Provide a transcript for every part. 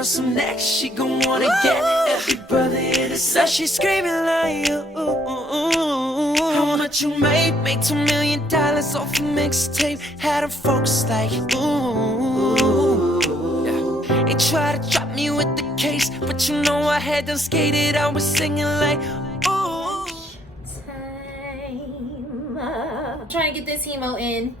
on some next, she gon' wanna get every brother in the set. She screaming like you. How much you make $2 million off a mixtape. Had them folks like ooh. Yeah. They try to drop me with the case, but you know I had them skated. I was singing like ooh. I'm trying to get this hemo in,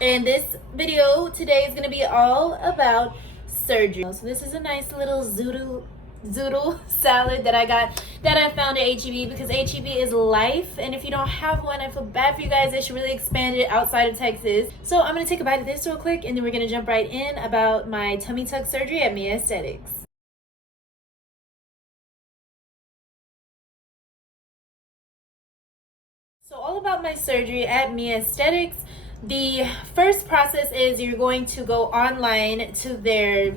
and this video today is gonna be all about surgery. So this is a nice little zoodle salad that I found at HEB, because HEB is life, and if you don't have one, I feel bad for you guys. They should really expand it outside of Texas. So I'm gonna take a bite of this real quick, and then we're gonna jump right in about my tummy tuck surgery at Mia Aesthetics. So all about my surgery at Mia Aesthetics. The first process is you're going to go online to their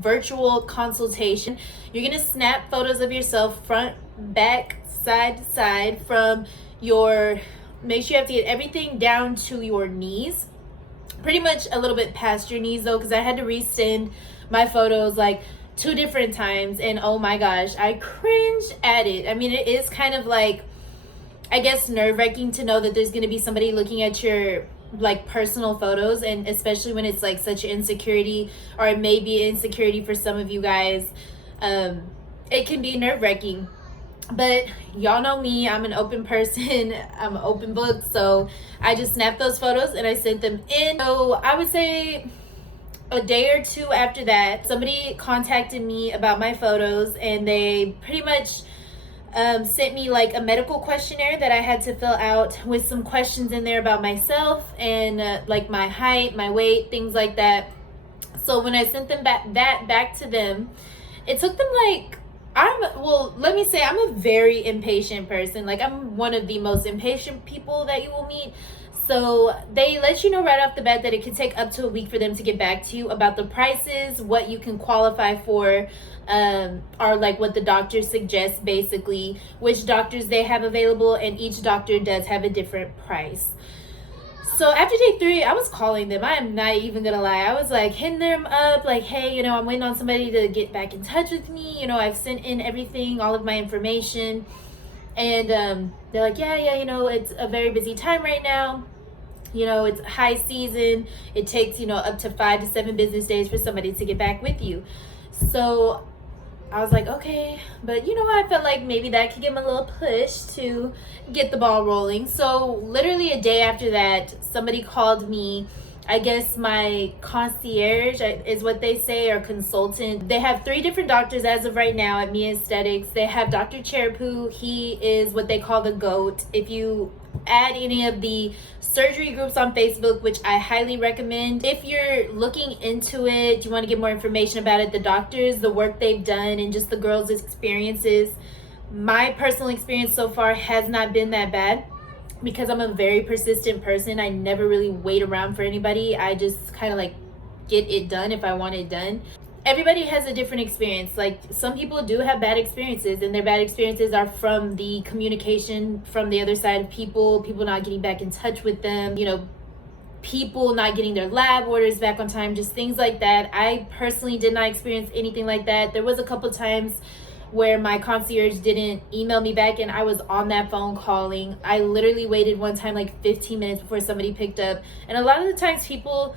virtual consultation. You're gonna snap photos of yourself front, back, side to side from your, make sure you have to get everything down to your knees, pretty much a little bit past your knees though, because I had to resend my photos 2 different times, and oh my gosh, I cringe at it. I mean, it is kind of I guess nerve-wracking to know that there's going to be somebody looking at your personal photos, and especially when it's such insecurity, or it may be insecurity for some of you guys. It can be nerve-wracking, but y'all know me, I'm an open person. I'm an open book, so I just snapped those photos and I sent them in. So I would say a day or 2 after that, somebody contacted me about my photos, and they pretty much sent me a medical questionnaire that I had to fill out with some questions in there about myself and my height, my weight, things like that. So when I sent them back to them, it took them let me say I'm a very impatient person. I'm one of the most impatient people that you will meet. So they let you know right off the bat that it could take up to a week for them to get back to you about the prices, what you can qualify for, or what the doctor suggests, basically, which doctors they have available, and each doctor does have a different price. So after day 3, I was calling them. I am not even gonna lie. I was hitting them up, hey, I'm waiting on somebody to get back in touch with me. I've sent in everything, all of my information. And they're like, yeah, it's a very busy time right now. It's high season. It takes, up to 5 to 7 business days for somebody to get back with you. So I was like, okay, but I felt like maybe that could give them a little push to get the ball rolling. So literally a day after that, somebody called me. I guess my concierge is what they say, or consultant. They have 3 different doctors as of right now at Mia Aesthetics. They have Dr. Cheripu. He is what they call the GOAT. If you add any of the surgery groups on Facebook, which I highly recommend, if you're looking into it, you want to get more information about it, the doctors, the work they've done, and just the girls' experiences. My personal experience so far has not been that bad, because I'm a very persistent person. I never really wait around for anybody. I just kind of get it done if I want it done. Everybody has a different experience. Some people do have bad experiences, and their bad experiences are from the communication from the other side of people not getting back in touch with them, people not getting their lab orders back on time, just things like that. I personally did not experience anything like that. There was a couple times where my concierge didn't email me back, and I was on that phone calling. I literally waited one time 15 minutes before somebody picked up. And a lot of the times people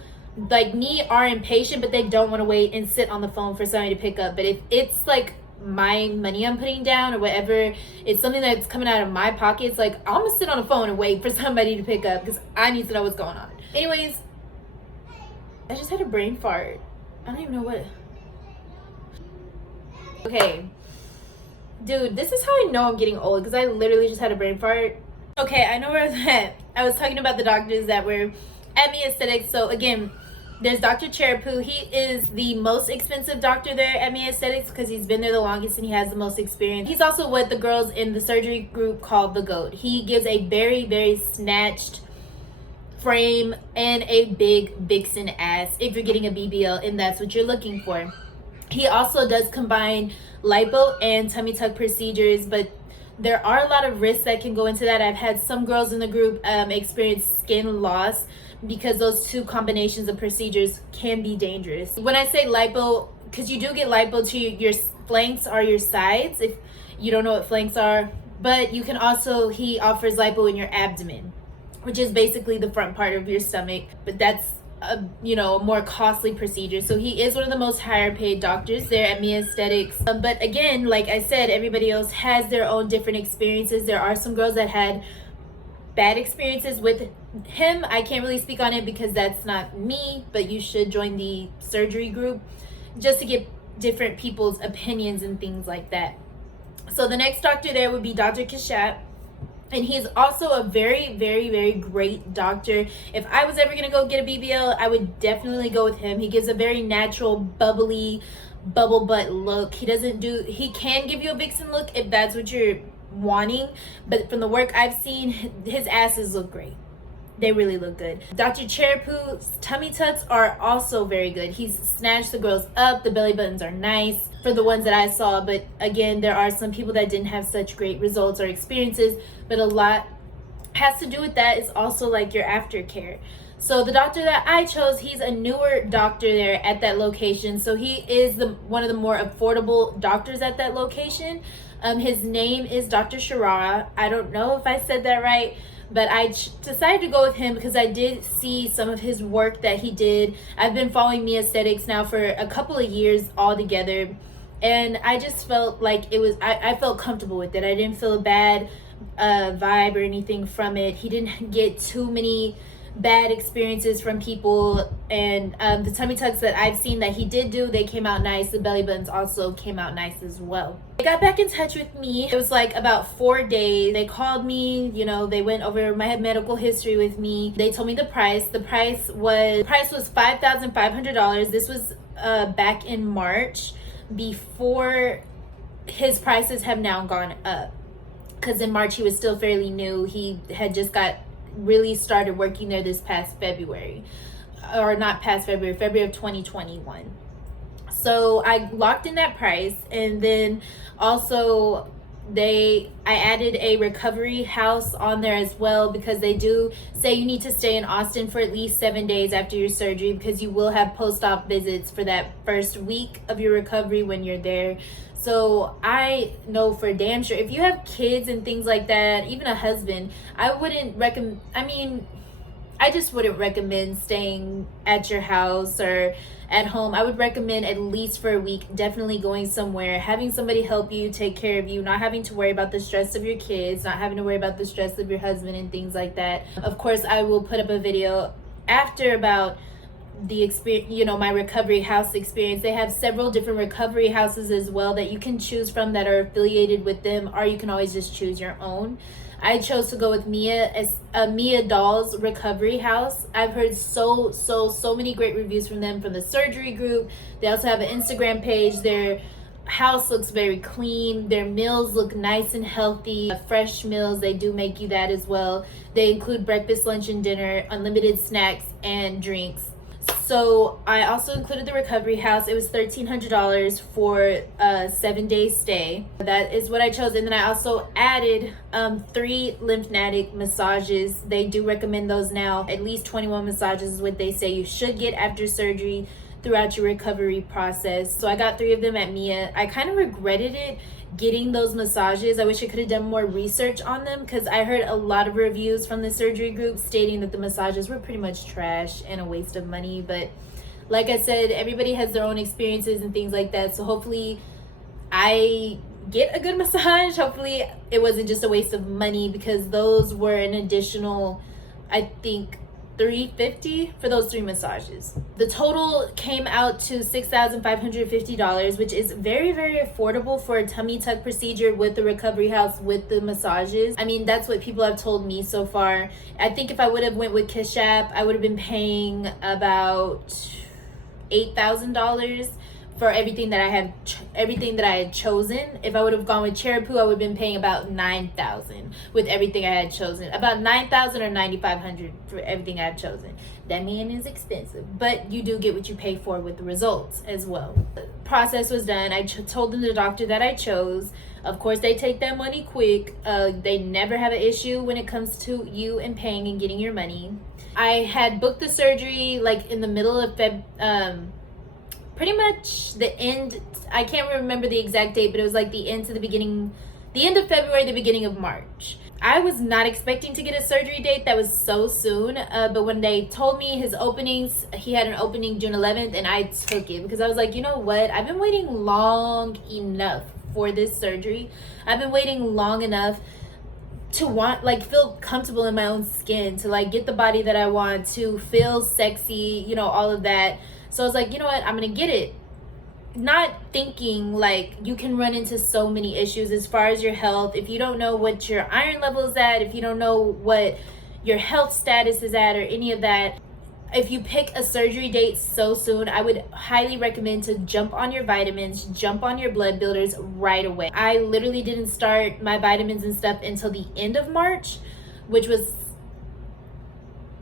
like me are impatient, but they don't want to wait and sit on the phone for somebody to pick up. But if it's my money I'm putting down, or whatever, it's something that's coming out of my pockets, I'm gonna sit on the phone and wait for somebody to pick up, because I need to know what's going on. Anyways, I just had a brain fart. I don't even know what. Okay, dude, this is how I know I'm getting old, because I literally just had a brain fart. Okay, I know where I was at. I was talking about the doctors that were at Mia Aesthetics. So again, there's Dr. Cheripu. He is the most expensive doctor there at Mia Aesthetics, because he's been there the longest and he has the most experience. He's also what the girls in the surgery group call the GOAT. He gives a very, very snatched frame and a big vixen ass if you're getting a BBL and that's what you're looking for. He also does combine lipo and tummy tuck procedures, but There are a lot of risks that can go into that. I've had some girls in the group experience skin loss because those two combinations of procedures can be dangerous. When I say lipo, because you do get lipo to your flanks or your sides, if you don't know what flanks are, but you can also, he offers lipo in your abdomen, which is basically the front part of your stomach, but that's a more costly procedure. So he is one of the most higher paid doctors there at Mia Aesthetics. But again, like I said, everybody else has their own different experiences. There are some girls that had bad experiences with him. I can't really speak on it because that's not me, but you should join the surgery group just to get different people's opinions and things like that. So the next doctor there would be Dr. Kashap. And he's also a very, very, very great doctor. If I was ever going to go get a BBL, I would definitely go with him. He gives a very natural, bubbly, bubble butt look. He can give you a vixen look if that's what you're wanting. But from the work I've seen, his asses look great. They really look good. Dr. Cheripu's tummy tucks are also very good. He's snatched the girls up. The belly buttons are nice for the ones that I saw. But again, there are some people that didn't have such great results or experiences. But a lot has to do with that. It's also like your aftercare. So the doctor that I chose, he's a newer doctor there at that location. So he is one of the more affordable doctors at that location. His name is Dr. Sharara. I don't know if I said that right, but I decided to go with him because I did see some of his work that he did. I've been following Mia Aesthetics now for a couple of years all together, and I just felt like I felt comfortable with it. I didn't feel a bad vibe or anything from it. He didn't get too many bad experiences from people, and the tummy tucks that I've seen that he did do, they came out nice. The belly buttons also came out nice as well. They got back in touch with me. It was like about 4 days. They called me, they went over my medical history with me. They told me the price. The price was $5,500. This was back in March, before his prices have now gone up, because in March he was still fairly new. He had just really started working there this past February, or not past February of 2021. So I locked in that price, and then also I added a recovery house on there as well, because they do say you need to stay in Austin for at least 7 days after your surgery, because you will have post-op visits for that first week of your recovery when you're there. So I know for damn sure, if you have kids and things like that, even a husband, I just wouldn't recommend staying at your house or at home. I would recommend at least for a week, definitely going somewhere, having somebody help you, take care of you, not having to worry about the stress of your kids, not having to worry about the stress of your husband and things like that. Of course, I will put up a video after about the experience, my recovery house experience. They have several different recovery houses as well that you can choose from that are affiliated with them, or you can always just choose your own. I chose to go with Mia Doll's recovery house. I've heard so many great reviews from them, from the surgery group. They also have an Instagram page. Their house looks very clean. Their meals look nice and healthy, fresh meals. They do make you that as well. They include breakfast, lunch, and dinner, unlimited snacks and drinks. So I also included the recovery house. It was $1,300 for a 7-day stay. That is what I chose. And then I also added 3 lymphatic massages. They do recommend those now. At least 21 massages is what they say you should get after surgery throughout your recovery process. So I got 3 of them at Mia. I kind of regretted it, getting those massages. I wish I could have done more research on them, because I heard a lot of reviews from the surgery group stating that the massages were pretty much trash and a waste of money. But like I said, everybody has their own experiences and things like that. So hopefully I get a good massage. Hopefully it wasn't just a waste of money, because those were an additional, I think, $350 for those 3 massages. The total came out to $6,550, which is very, very affordable for a tummy tuck procedure with the recovery house, with the massages. I mean, that's what people have told me so far. I think if I would have went with Kashap, I would have been paying about $8,000 for everything that I had chosen. If I would have gone with Cheripu, I would have been paying about $9,000 with everything I had chosen. About $9,000 or $9,500 for everything I've chosen. That man is expensive, but you do get what you pay for with the results as well. process was done. I told them the doctor that I chose. Of course, they take that money quick. They never have an issue when it comes to you and paying and getting your money. I had booked the surgery like in the middle of pretty much the end. I can't remember the exact date, but it was like the end of February, the beginning of March. I was not expecting to get a surgery date that was so soon, but when they told me his openings, he had an opening June 11th, and I took it because I was like, you know what? I've been waiting long enough for this surgery. I've been waiting long enough to feel comfortable in my own skin, to like get the body that I want, to feel sexy, you know, all of that. So I was like, you know what? I'm gonna get it. Not thinking like you can run into so many issues as far as your health. If you don't know what your iron level is at, if you don't know what your health status is at or any of that, if you pick a surgery date so soon, I would highly recommend to jump on your vitamins, jump on your blood builders right away. I literally didn't start my vitamins and stuff until the end of March, which was,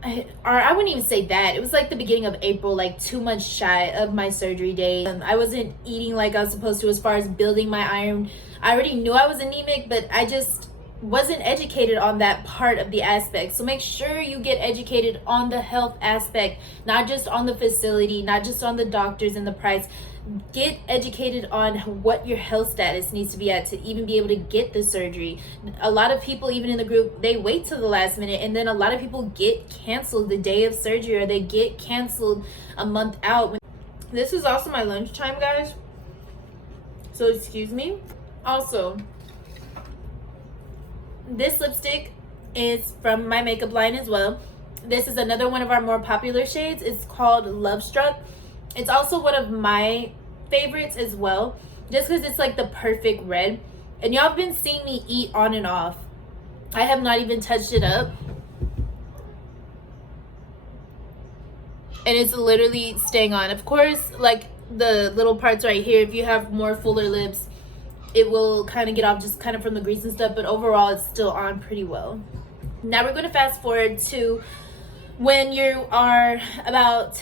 or I wouldn't even say that. It was like the beginning of April, like 2 months shy of my surgery date. I wasn't eating like I was supposed to as far as building my iron. I already knew I was anemic, but I just wasn't educated on that part of the aspect. So make sure you get educated on the health aspect, not just on the facility, not just on the doctors and the price. Get educated on what your health status needs to be at to even be able to get the surgery. A lot of people, even in the group, they wait till the last minute, and then a lot of people get canceled the day of surgery, or they get canceled a month out. This is also my lunchtime, guys, so excuse me. Also, this lipstick is from my makeup line as well. This is another one of our more popular shades. It's called Love Struck. It's also one of my favorites as well, just because it's like the perfect red. And y'all have been seeing me eat on and off. I have not even touched it up. And it's literally staying on. Of course, like the little parts right here, if you have more fuller lips, it will kind of get off just kind of from the grease and stuff, but overall it's still on pretty well. Now we're going to fast forward to when you are about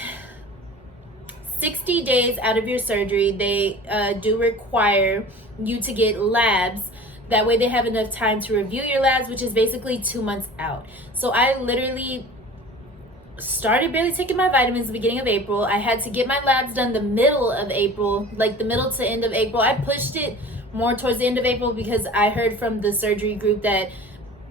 60 days out of your surgery. They do require you to get labs. That way they have enough time to review your labs, which is basically 2 months out. So I literally started barely taking my vitamins the beginning of April. I had to get my labs done the middle of April, like the middle to end of April. I pushed it more towards the end of April because I heard from the surgery group that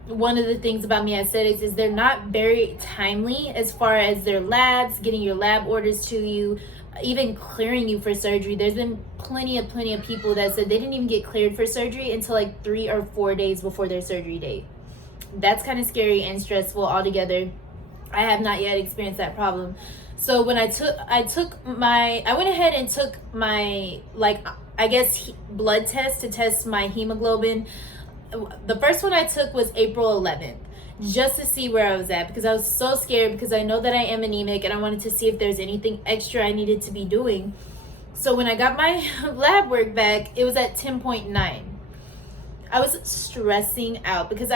one of the things about Me Aesthetics is they're not very timely as far as their labs, getting your lab orders to you, even clearing you for surgery. There's been plenty of people that said they didn't even get cleared for surgery until like 3 or 4 days before their surgery date. That's kind of scary and stressful altogether. I have not yet experienced that problem. So when I went ahead and took my, like, I guess blood test to test my hemoglobin. The first one I took was April 11th, just to see where I was at, because I was so scared, because I know that I am anemic and I wanted to see if there's anything extra I needed to be doing. So when I got my lab work back, it was at 10.9. I was stressing out because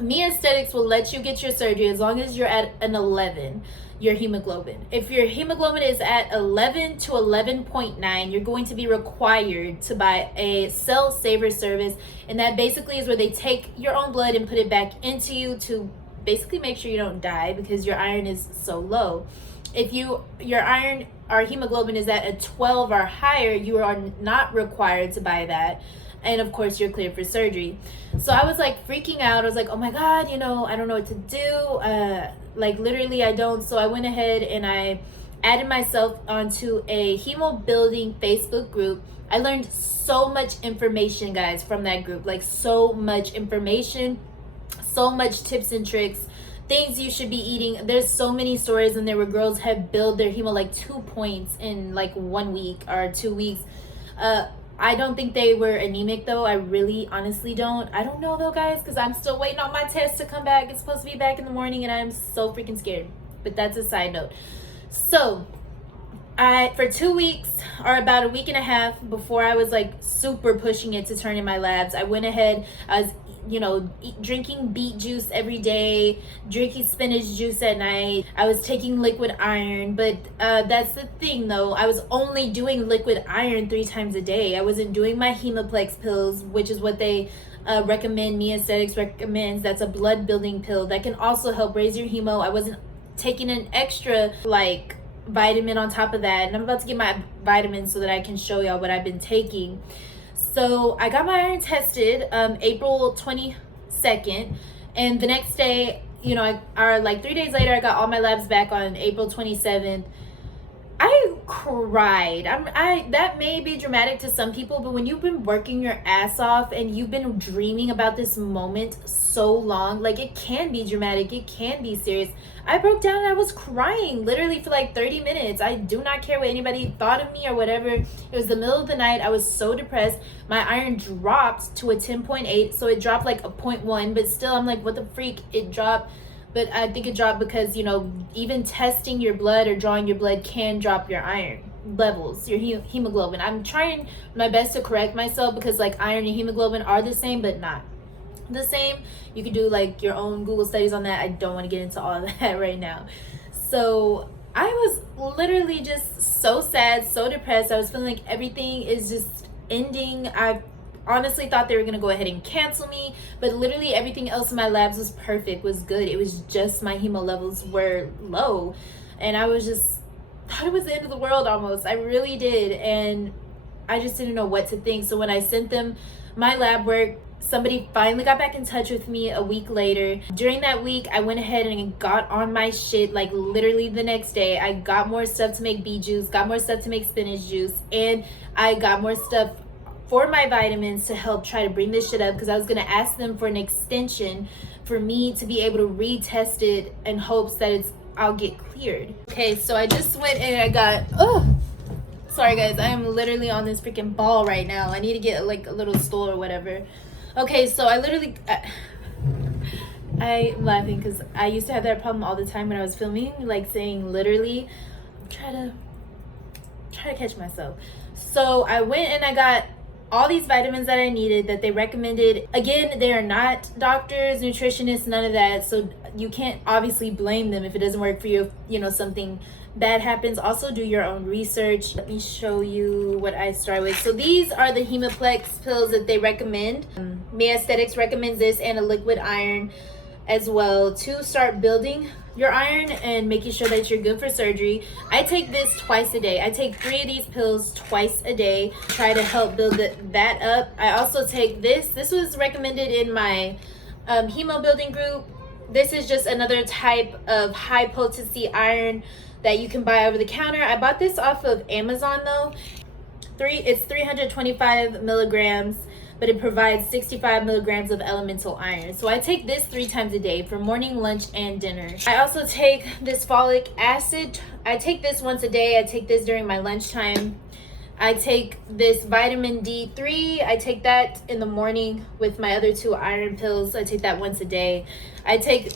Me Aesthetics will let you get your surgery as long as you're at an 11, your hemoglobin. If your hemoglobin is at 11 to 11.9, you're going to be required to buy a cell saver service, and that basically is where they take your own blood and put it back into you to basically make sure you don't die because your iron is so low. If your iron or hemoglobin is at a 12 or higher, you are not required to buy that. And of course you're cleared for surgery. So I was like freaking out. I was like, oh my God, I don't know what to do. Like literally I don't. So I went ahead and I added myself onto a hemo building Facebook group. I learned so much information, guys, from that group. Like so much information, so much tips and tricks, things you should be eating. There's so many stories in there where girls have built their hemo like 2 points in like 1 week or 2 weeks. I don't think they were anemic though. I really honestly don't. I don't know though, guys, because I'm still waiting on my test to come back. It's supposed to be back in the morning and I'm so freaking scared. But that's a side note. So for 2 weeks or about a week and a half before I was like super pushing it to turn in my labs, I went ahead. I was drinking beet juice every day, drinking spinach juice at night. I was taking liquid iron, but that's the thing though. I was only doing liquid iron 3 times a day. I wasn't doing my Hemoplex pills, which is what they recommend. Me Aesthetics recommends. That's a blood building pill that can also help raise your hemo. I wasn't taking an extra like vitamin on top of that, and I'm about to get my vitamins so that I can show y'all what I've been taking. So I got my iron tested April 22nd, and the next day, like 3 days later, I got all my labs back on April 27th. I cried. That may be dramatic to some people, but when you've been working your ass off and you've been dreaming about this moment so long, like, it can be dramatic, it can be serious. I broke down and I was crying literally for like 30 minutes. I do not care what anybody thought of me or whatever. It was the middle of the night. I was so depressed. My iron dropped to a 10.8, so it dropped like a 0.1, but still I'm like, what the freak? It dropped. But I think it dropped because, even testing your blood or drawing your blood can drop your iron levels, your hemoglobin. I'm trying my best to correct myself because, like, iron and hemoglobin are the same, but not the same. You can do, like, your own Google studies on that. I don't want to get into all of that right now. So I was literally just so sad, so depressed. I was feeling like everything is just ending. I honestly thought they were gonna go ahead and cancel me, but literally everything else in my labs was perfect, was good. It was just my hemo levels were low, and I was just thought it was the end of the world almost. I really did, and I just didn't know what to think. So when I sent them my lab work, somebody finally got back in touch with me a week later. During that week, I went ahead and got on my shit, like literally the next day. I got more stuff to make beet juice, got more stuff to make spinach juice, and I got more stuff for my vitamins to help try to bring this shit up, because I was going to ask them for an extension for me to be able to retest it in hopes that I'll get cleared. Okay, so I just went and I got, sorry guys, I am literally on this freaking ball right now. I need to get like a little stool or whatever. Okay, so I'm laughing because I used to have that problem all the time when I was filming, like saying literally. Try to catch myself. So I went and I got all these vitamins that I needed that they recommended. Again, they are not doctors, nutritionists, none of that. So you can't obviously blame them if it doesn't work for you, something bad happens. Also do your own research. Let me show you what I started with. So these are the Hemoplex pills that they recommend. Me Aesthetics recommends this, and a liquid iron as well to start building your iron and making sure that you're good for surgery. I take this twice a day. I take 3 of these pills twice a day, try to help build that up. I also take this. This was recommended in my hemo building group. This is just another type of high potency iron that you can buy over the counter. I bought this off of Amazon though. It's 325 milligrams, but it provides 65 milligrams of elemental iron. So I take this 3 times a day for morning, lunch, and dinner. I also take this folic acid. I take this once a day. I take this during my lunchtime. I take this vitamin D3. I take that in the morning with my other 2 iron pills. I take that once a day. I take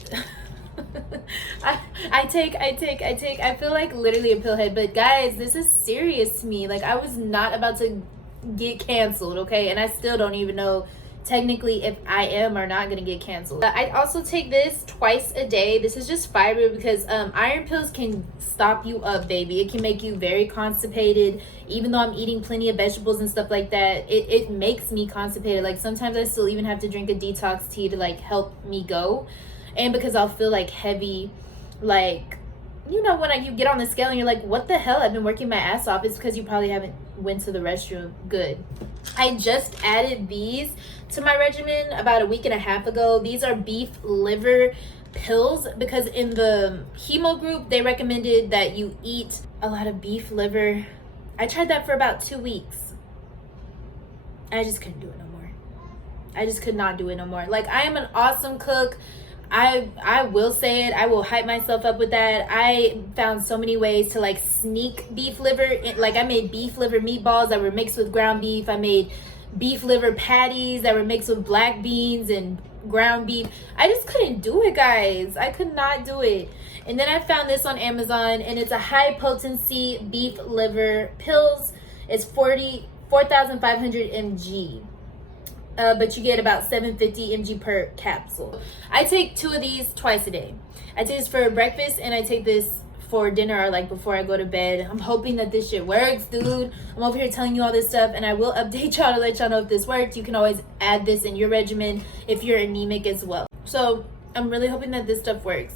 I feel like literally a pillhead, but guys, this is serious to me. Like, I was not about to get canceled, okay? And I still don't even know technically if I am or not gonna get canceled. I also take this twice a day. This is just fiber, because iron pills can stop you up, baby. It can make you very constipated. Even though I'm eating plenty of vegetables and stuff like that, it makes me constipated. Like, sometimes I still even have to drink a detox tea to like help me go. And because I'll feel like heavy, like, when you get on the scale and you're like, what the hell, I've been working my ass off. It's because you probably haven't went to the restroom good. I just added these to my regimen about a week and a half ago. These are beef liver pills, because in the hemo group they recommended that you eat a lot of beef liver. I tried that for about 2 weeks. I just couldn't do it no more. I just could not do it no more. Like, I am an awesome cook. I will say it. I will hype myself up with that. I found so many ways to like sneak beef liver. Like, I made beef liver meatballs that were mixed with ground beef. I made beef liver patties that were mixed with black beans and ground beef. I just couldn't do it, guys. I could not do it. And then I found this on Amazon, and it's a high potency beef liver pills. It's 4,500 mg. but you get about 750 mg per capsule. I take 2 of these twice a day. I take this for breakfast and I take this for dinner or like before I go to bed. I'm hoping that this shit works, dude. I'm over here telling you all this stuff, and I will update y'all to let y'all know if this works. You can always add this in your regimen if you're anemic as well. So I'm really hoping that this stuff works.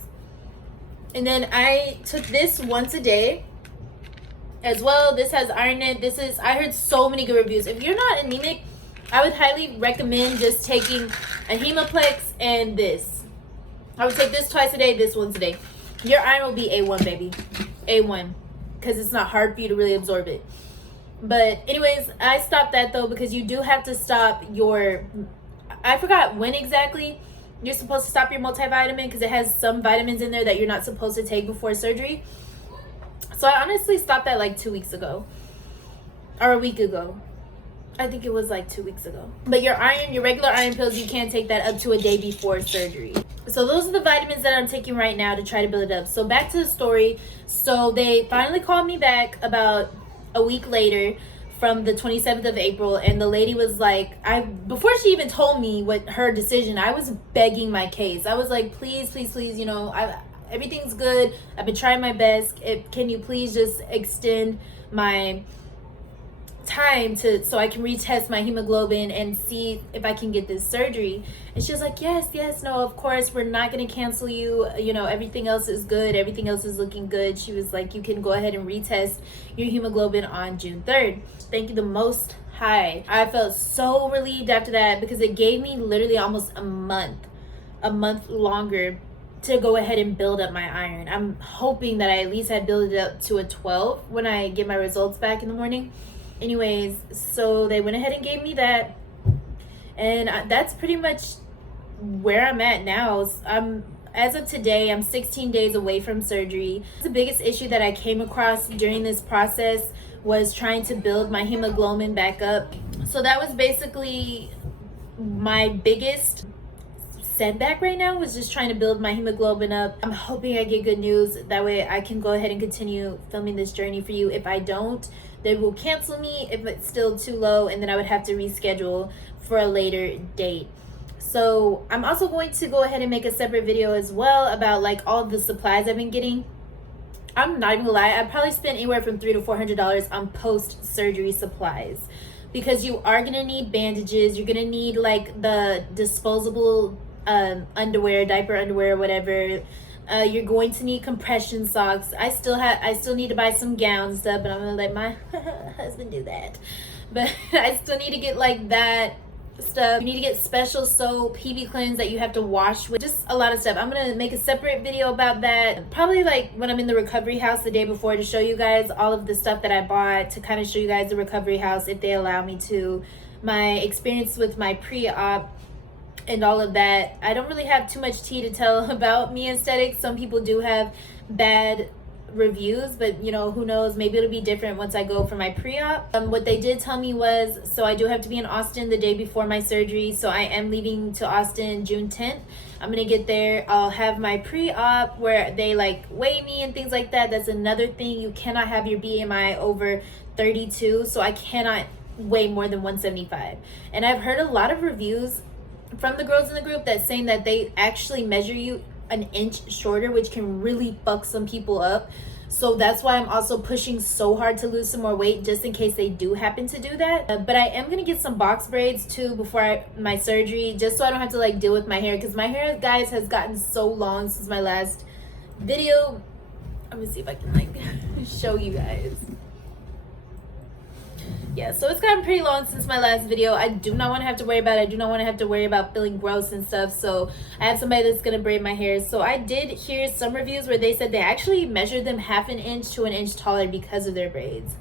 And then I took this once a day as well. This has iron in it. I heard so many good reviews. If you're not anemic, I would highly recommend just taking a Hemoplex and this. I would take this twice a day, this once a day. Your iron will be A1, baby. A1. Because it's not hard for you to really absorb it. But anyways, I stopped that though because you do have to stop your... I forgot when exactly you're supposed to stop your multivitamin because it has some vitamins in there that you're not supposed to take before surgery. So I honestly stopped that like 2 weeks ago. Or a week ago. I think it was like 2 weeks ago. But your iron, your regular iron pills, you can't take that up to a day before surgery. So those are the vitamins that I'm taking right now to try to build it up. So back to the story. So they finally called me back about a week later from the 27th of April. And the lady was like, before she even told me what her decision, I was begging my case. I was like, please, please, please, everything's good. I've been trying my best. Can you please just extend my time so I can retest my hemoglobin and see if I can get this surgery? And she was like, yes, no, of course, we're not going to cancel you. Everything else is good. Everything else is looking good. She was like, you can go ahead and retest your hemoglobin on June 3rd. Thank you the most high. I felt so relieved after that because it gave me literally almost a month longer to go ahead and build up my iron. I'm hoping that I at least had built it up to a 12 when I get my results back in the morning. Anyways, so they went ahead and gave me that, and that's pretty much where I'm at now. As of today, I'm 16 days away from surgery. The biggest issue that I came across during this process was trying to build my hemoglobin back up. So that was basically my biggest setback right now, was just trying to build my hemoglobin up. I'm hoping I get good news. That way I can go ahead and continue filming this journey for you. If I don't, they will cancel me if it's still too low, and then I would have to reschedule for a later date. So I'm also going to go ahead and make a separate video as well about like all of the supplies I've been getting. I'm not even gonna lie, I probably spent anywhere from $300 to $400 on post-surgery supplies, because you are gonna need bandages. You're gonna need like the disposable underwear, diaper underwear, whatever. You're going to need compression socks. I still need to buy some gowns and stuff, but I'm gonna let my husband do that. But I still need to get like that stuff. You need to get special soap, PB cleanse that you have to wash with, just a lot of stuff. I'm gonna make a separate video about that, probably like when I'm in the recovery house the day before, to show you guys all of the stuff that I bought, to kind of show you guys the recovery house if they allow me to, my experience with my pre-op and all of that. I don't really have too much tea to tell about Me Aesthetics. Some people do have bad reviews, but who knows, maybe it'll be different once I go for my pre-op. What they did tell me was, so I do have to be in Austin the day before my surgery, so I am leaving to Austin June 10th. I'm gonna get there, I'll have my pre-op where they like weigh me and things like that. That's another thing, you cannot have your BMI over 32, so I cannot weigh more than 175. And I've heard a lot of reviews from the girls in the group that's saying that they actually measure you an inch shorter, which can really fuck some people up. So that's why I'm also pushing so hard to lose some more weight, just in case they do happen to do that. But I am gonna get some box braids too before my surgery, just so I don't have to like deal with my hair, because my hair, guys, has gotten so long since my last video. Let me see if I can like show you guys. Yeah, so it's gotten pretty long since my last video. I do not want to have to worry about it. I do not want to have to worry about feeling gross and stuff. So I have somebody that's going to braid my hair. So I did hear some reviews where they said they actually measured them half an inch to an inch taller because of their braids.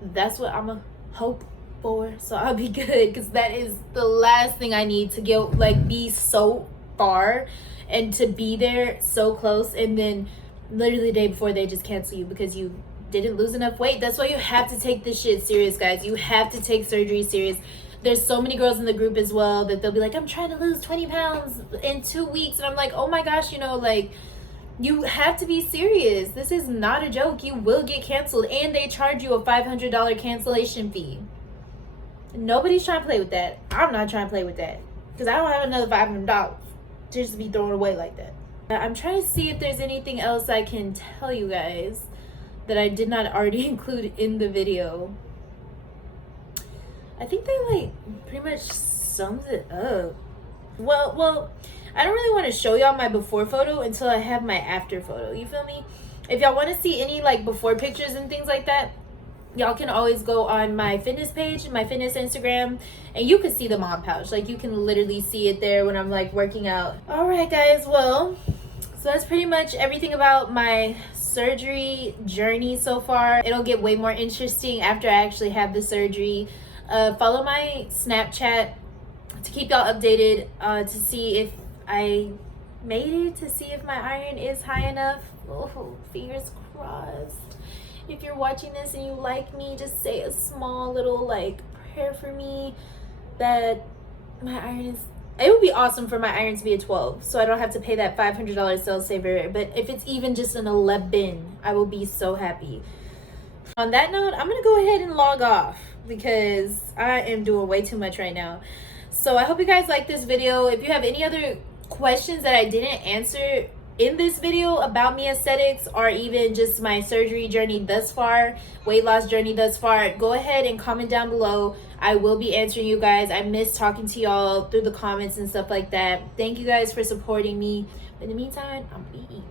That's what I'm going to hope for. So I'll be good, because that is the last thing I need, to get like be so far and to be there so close, and then literally the day before they just cancel you because you didn't lose enough weight. That's why you have to take this shit serious, guys. You have to take surgery serious. There's so many girls in the group as well that they'll be like, I'm trying to lose 20 pounds in 2 weeks. And I'm like, oh my gosh, like, you have to be serious. This is not a joke. You will get canceled, and they charge you a $500 cancellation fee. Nobody's trying to play with that. I'm not trying to play with that because I don't have another $500 to just be thrown away like that. I'm trying to see if there's anything else I can tell you guys that I did not already include in the video. I think that like pretty much sums it up. Well, I don't really want to show y'all my before photo until I have my after photo. You feel me? If y'all want to see any like before pictures and things like that, y'all can always go on my fitness page, my fitness Instagram, and you can see the mom pouch. Like, you can literally see it there when I'm like working out. All right, guys. Well, so that's pretty much everything about my surgery journey so far. It'll get way more interesting after I actually have the surgery. Follow my Snapchat to keep y'all updated, to see if I made it, to see if my iron is high enough. Oh, fingers crossed. If you're watching this and you like me, just say a small little like prayer for me that my iron is, it would be awesome for my iron to be a 12 so I don't have to pay that $500 cell saver. But if it's even just an 11, I will be so happy. On that note, I'm gonna go ahead and log off because I am doing way too much right now. So I hope you guys like this video. If you have any other questions that I didn't answer in this video about me aesthetics, or even just my surgery journey thus far, weight loss journey thus far, go ahead and comment down below. I will be answering you guys. I miss talking to y'all through the comments and stuff like that. Thank you guys for supporting me. In the meantime, I'm eating.